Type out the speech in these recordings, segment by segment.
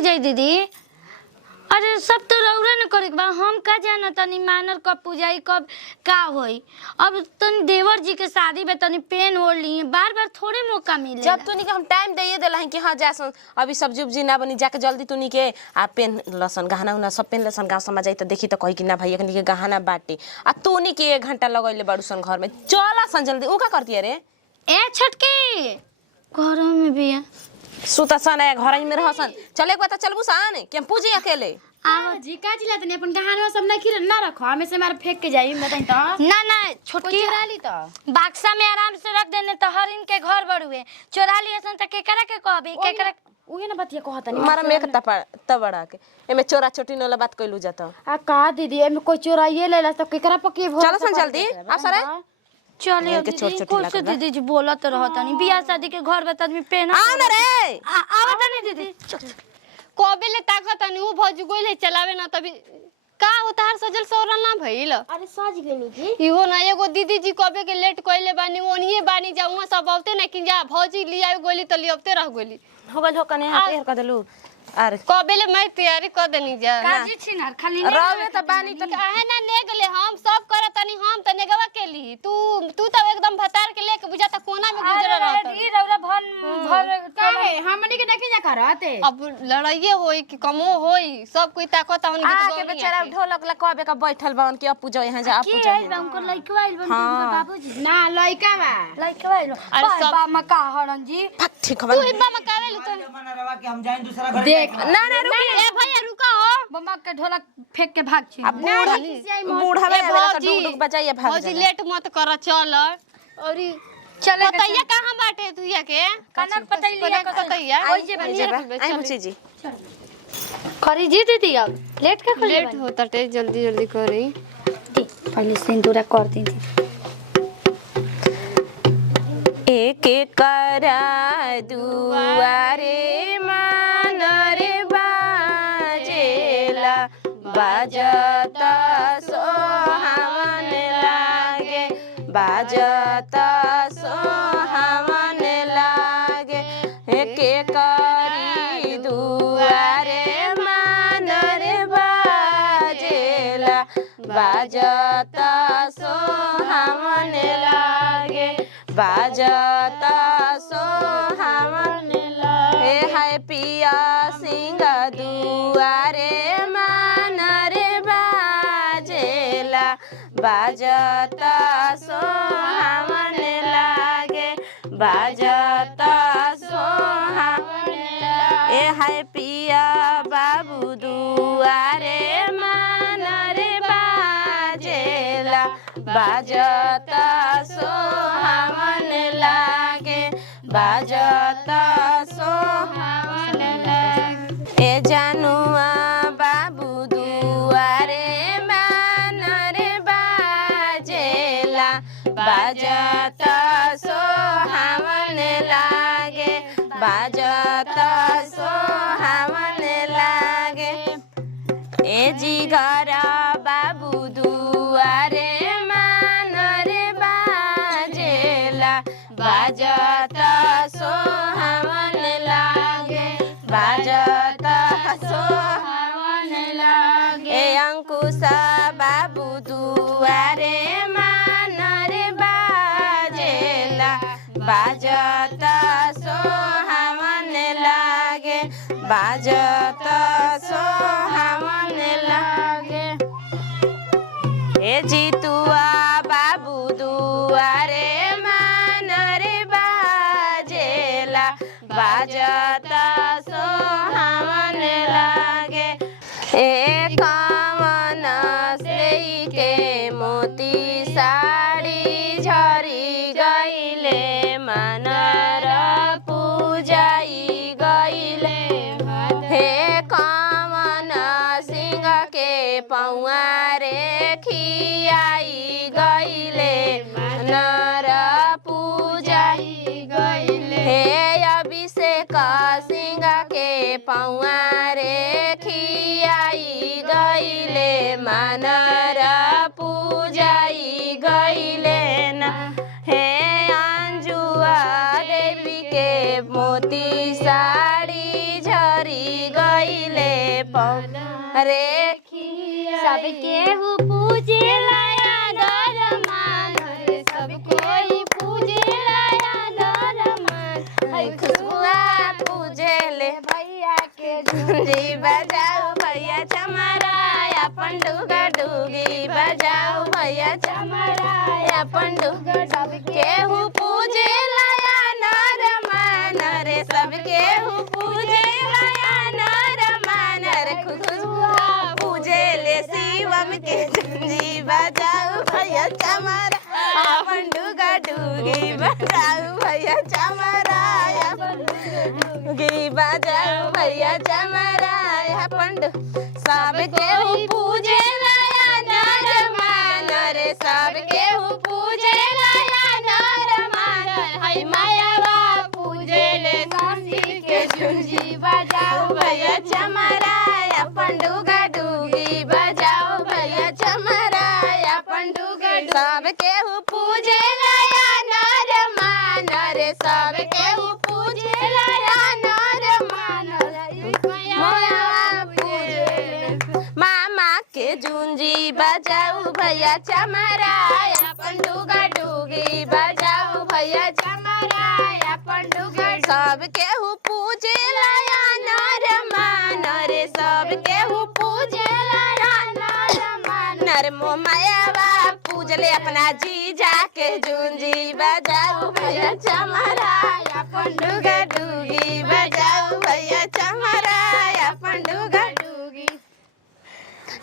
पूजाई दीदी? अरे सब तो रौरा न करे बा, हम का जाना तनी मानर कब पूजाई कब का होई। अब तनी देवर जी के शादी में तनी पेन ओढ़ ली, बार-बार थोड़े मौका मिले। जब तूनी के हम टाइम दे देला है कि हां जासन अभी सब्जी उब्जी ना बनी जाके जल्दी तूनी के आ पेन लसन गहना उना सब पेन लसन गांव समाज जाई त देखी त कही कि ना भाई एकनी के गहना बाटे आ तूनी के 1 घंटा लगैले बाड़ूसन घर में चला सन जल्दी उ का करती रे? ए छटकी घर में भी है सुतसन है घर में रहसन चले एक बात चलबू सन कि हम पूजी अकेले आ जी का जिला तनी अपन गहना सब ना खिर ना रखो हमें से मार फेंक के जाई बताई त ना ना छोटकी चुरा ली त बक्सा में आराम से रख देने तो हर इनके घर बड़ुए चोरा लियसन त केकरा के कहबी केकरा उहे ना बतिया कहत नहीं हमारा में तबड़ा के एमे चोरा चोटी नला बात कइलू जाता आ का दीदी एमे कोई चोराइए लेला त केकरा पकी भो चलो सन जल्दी आ सरे चले के चोट चोटी से दीदी जी बोलत रहतनी बियाह शादी के घर में आदमी पहना आ ना रे आवत नहीं दीदी कोबेले ताकत अनि उ भज गोइले चलावे ना तभी का होता हर सजल सौरल ना भइल। अरे साज गनी की इहो ना एगो दीदी जी कबे के लेट कइले बानी ओनिए बानी जाऊं सब आवते ना कि जा भौजी लिया गोली त लियवते रह गोली हो गल हो कने हाथ हेर क देलू अरे कबेले मैं तैयारी कर देनी जा काजी छिनार खाली रवे त बानी त काहे ना ने गले हम सब करत तनी हम त नेगवा के ली तू त एकदम भतार के लेके बुझा त कोना में गुजर रहत ई रौरा भर काहे हमनी के नहीं जा करते अब लड़ाइए होई कि कमो होई सब कोई ताकत हमन आ के बेचारा ढोलक ला कबे का बैठल बावन के अपू जो यहां जा अपू जो आई उनको लइकवा आइल बन बाबूजी ना लइका बा लइकवा आइल अरे सब बा का हरन जी ठीक तू खबर इब्बा मकावे तो जमाना रवा कि हम जाएं दूसरा घर देख ना ना रुक ए भैया रुका हो बम्मा के ढोलक फेंक के भाग छी अब बूढ़ा में आवेला त डुक डुक बजाइए भाग भौजी लेट मत कर चल और चले बताइए कहां बाटे तू या के कनक पतैलिया बताइए ओइ जे आई मुची जी करी जी दीदी अब लेट का खोले लेट होता टे जल्दी जल्दी करी पहले सिंदूरा कर दी एक एक करा दुआरे मानर बाजेला बाजता सोहावन लागे बाजता सोहावन लागे एक एक करी दुआरे मानर बाजेला बाजता सोहावन लागे बाजता सोहावन लागे हाय पिया सिंह दुआरे मानर बाजेला बाजता सोहावन लागे बाजता सोहावन लागे ए हाय पिया बाबू दुआरे मानर बाजेला बाजता सोहावन लागे बाजता सोहावन लागे ए जानुआ बाबू दुआरे मानर बाजेला बाजता सोहावन लागे बाजता सोहावन लागे ए जिगरा बाबू दुआरे मानर बाजेला बाजता सोहावन लागे बाजता सोहावन लागे ए अंकुशा बाबू दुआरे मानर बाजेला बाजता सोहावन लागे बाजता सोहावन लागे ए जीतुआ बाबू दुआरे मानर बाजेला बाजता सोहावन लागे ए कावन से के मोती साड़ी झरी गइले मनर पूजाई गइले हे कावन सिंह के पौआ रे खियाई गइले मनर पूजाई गइले हे अभिषेक सिंह के पौआ रे खियाई गइले मनर पूजाई गइले न हे अंजुआ देवी के मोती साड़ी झर परी गईले रे सब केहू पूजे लाया दर मान सब कोई पूजे लाया दर मान खुशबुआ पूजेले भैया के झुंझी बजाओ भैया चमरा अपन डुगा डुगी बजाओ भैया चमरा अपन डुगा सब केहू पूजे लाया नर मान रे सब केहू पूजे लाया नर मान रे खुशबुआ पूजेले शिवम के झुंझी बजाओ भैया चमरा अपन डुगा डुगी बजाओ भैया चमरा अपन डुगी बजाओ भैया चमरा अपन सब केहू पूजे लाया नर मान रे सब केहू पूजे लाया नर मान हई मायावा पूजेले काशी के झुंझी बजाओ भैया चमरा अपन डुगा डुगी बजाओ भैया चमरा अपन डुगा सब केहू पूजे लाया नर मान रे सब केहू पूजे लाया नर मान मायावा पूजे मामा के झुंझी बजाओ भैया चमरा अपन डुगा डुगी बजाओ भैया चमरा अपन डुगा सब केहू पूजे लाया नर मान रे सब केहू पूजे लाया नर मान नर मो मायावा पूजले अपना जीजा के झुंझी बजाओ भैया चमरा अपन डुगा डुगी बजाओ भैया चमरा अपन डुगा डुगी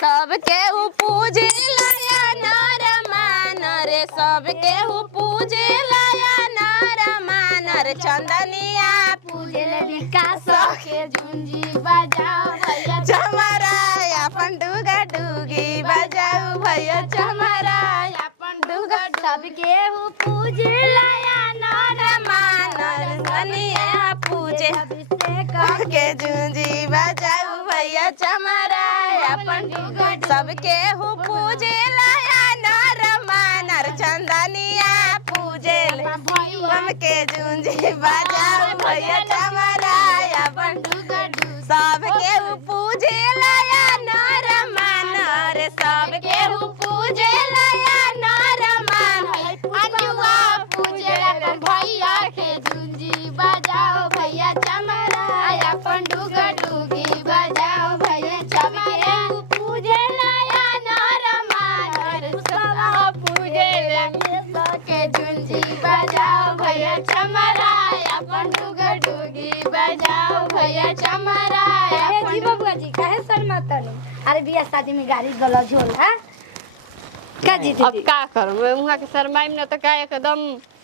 सब केहू पूजे लाया नर मान रे सब केहू पूजे लाया नर मान रे चंदनिया पूजले विकास के झुंझी बजाओ भैया चमरा अपन डुगा डुगी बजाओ भैया चमरा अपन डुगा सब केहू पूजे लाया नर मान रे सनिया पूजे अभिषेक के झुंझी बजाओ भैया चमरा अपन डुगा सब केहू पूजे लाया नर मान रे चंदनिया पूजे हम के झुंझी बजाओ भैया चमरा अपन डुगा सब केहू पूजे लाया नर मान रे सब केहू पूजे लाया नर मान अनुआ पूजे अपन भैया के झुंझी बजाओ भैया चमरा अपन डुगा डुगी बजाओ भैया चमरा पूजे लाया नर मान रे सब पूजे के झुंझी बजाओ भैया चमरा अपन डुगा डुगी बजाओ भैया चमरा जी बबुआ जी काहे शर्माता नु अरे बियाह शादी में गाली गलौज होला का जी अब का करूं मैं उहाँ के शर्माइम न त का एकदम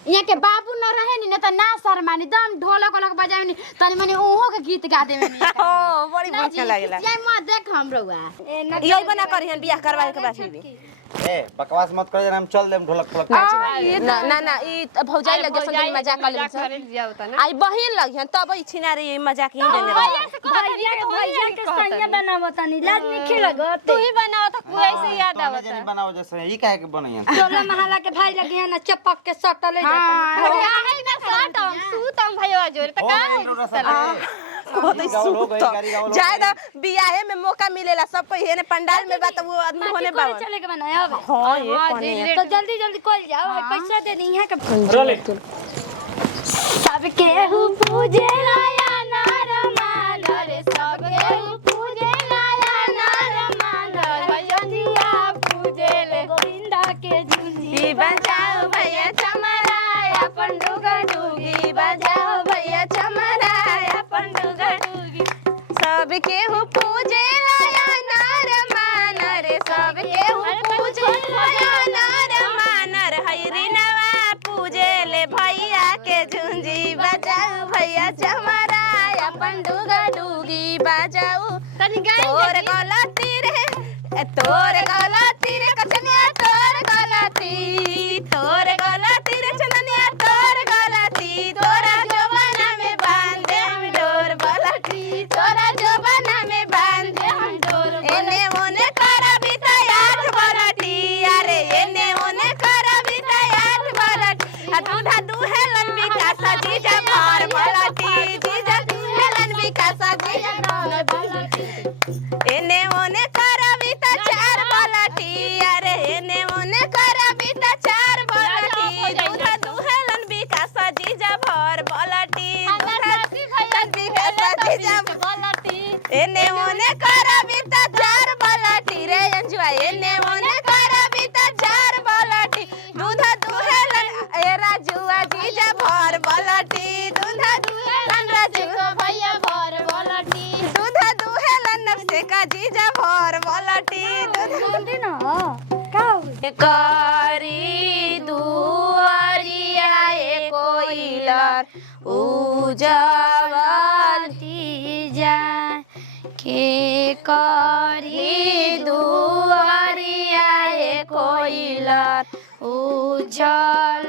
यहाँ के बाबू न रहे नी न त ना शर्मानी दम ढोलक ओलक बजावे नी तनी मनी ओहो के गीत गा देवे नी ओ बड़ी अच्छा लागला जय मां देख हम रउआ यही बना करिहन बियाह करवाए के बाद भी ए बकवास मत कर हम चल देम ढोलक फलक ना ना ना ई भौजाई लगे संग मजाक कर लेन करे दिया होता ना आई बहिन लगिहन तब ई छिनारी मजाक ही देने भैया के सैया बनावता नी लाज नहीं लगत तू ही बनाओ त कोई से याद आवत जनी बनाओ जैसे ई काहे के बनैया टोला महला के भाई लगे हैं ना चपक के सटले जाते काहे ना साटम सूतम भैया जोर त का जायदा बियाहे में मौका मिलेला सब कोई हेने पंडाल में बा त वो आदमी होने बा चले के बनाया अब हां ये कोने तो जल्दी जल्दी कॉल जाओ पैसा दे दी यहां के सब केहू पूजे लाया नर मान रे सब केहू पूजे लाया नर मान भैया जिया पूजे ले गोविंदा के झुंझी बजाओ भैया चमरा अपन डुगा डुगी बजाओ भैया चमरा अपन डुगा डुगी सब केहू पूजे लाया नर मान रे सब केहू पूजे लाया नर मान रे हई नवा पूजे ले भैया के झुंझी बजाओ भैया चमरा अपन डुगा डुगी बजाओ तनी गाई तोर गलती रे तोर गलती रे कचनिया तोर गलती रे चंदनिया तोर गलती तोरा जवाना में बांध दे हम डोर बलटी तोरा जवाना में बांध दे हम डोर एने ओने करबी त याद बलटी अरे एने ओने करबी त याद बलटी आ दूधा दुहेलन विकास जीजा भर बलटी जीजा दुहेलन विकास जीजा जीजा एने ओने करबी त चार बलटी रे अंजुआ एने ओने करबी त चार बलटी दूध दुहेलन ए राजुआ जीजा भर बलटी दूध दुहेलन राजुआ भैया भर बोलटी दूध दुहेलन नफसे का जीजा भर बलटी दूध करी दुआरिया ए कोइलर उजवलती जा के करी दुआरिया ए कोइलर उजलती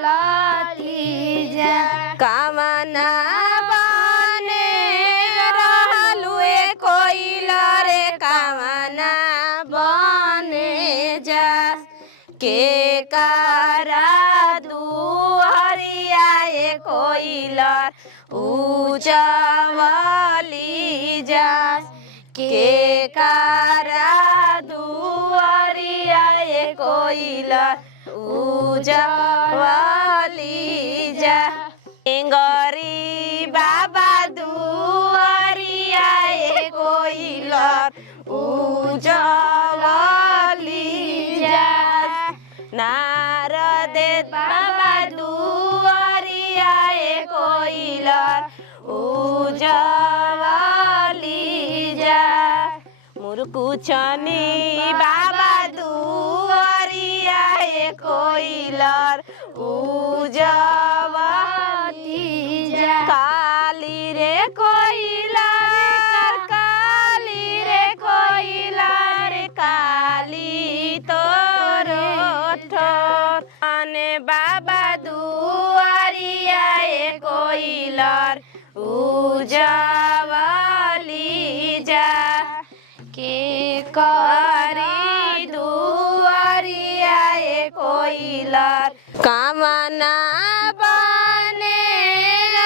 जा कामना बने रहलु ए कोइलर कामना बने जा के करा दुआरिया ए कोइलर उजवली जा के करा दुआरिया ए कोइलर उजवली जा एंगरी बाबा दुआरिया ए कोइलर उजवली जा नारद बाबा दुआरिया ए कोइलर उजवली जा मुरकुचनी बाबा दुआरिया ए कोइलर उजवली जा काली रे कोइलर काली तोरो ठोर अने बाबा दुआरिया ए कोइलर उजवली जा के करी दुआरिया ए कोइलर कामना बने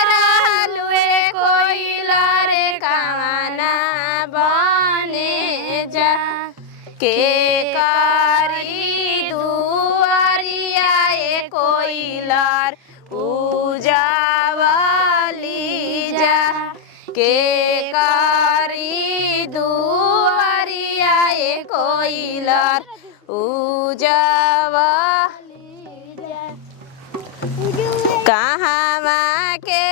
रहलु ए कोइलर कामना बने जा के करी दुआरिया ए कोइलर उजवली जा के करी दुआरिया ए कोइलर उजवली जा कहवा के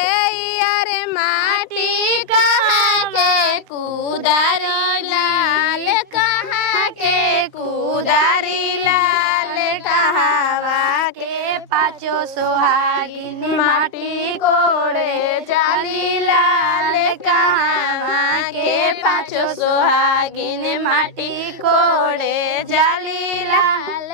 यार माटी कहाँ के कुदारी लाल कहाँ के कुदारी लाल कहवा के पाँचो सोहागिन माटी कोड़े जाली लाल कहवा के पाँचो सोहागिन माटी कोड़े जाली लाल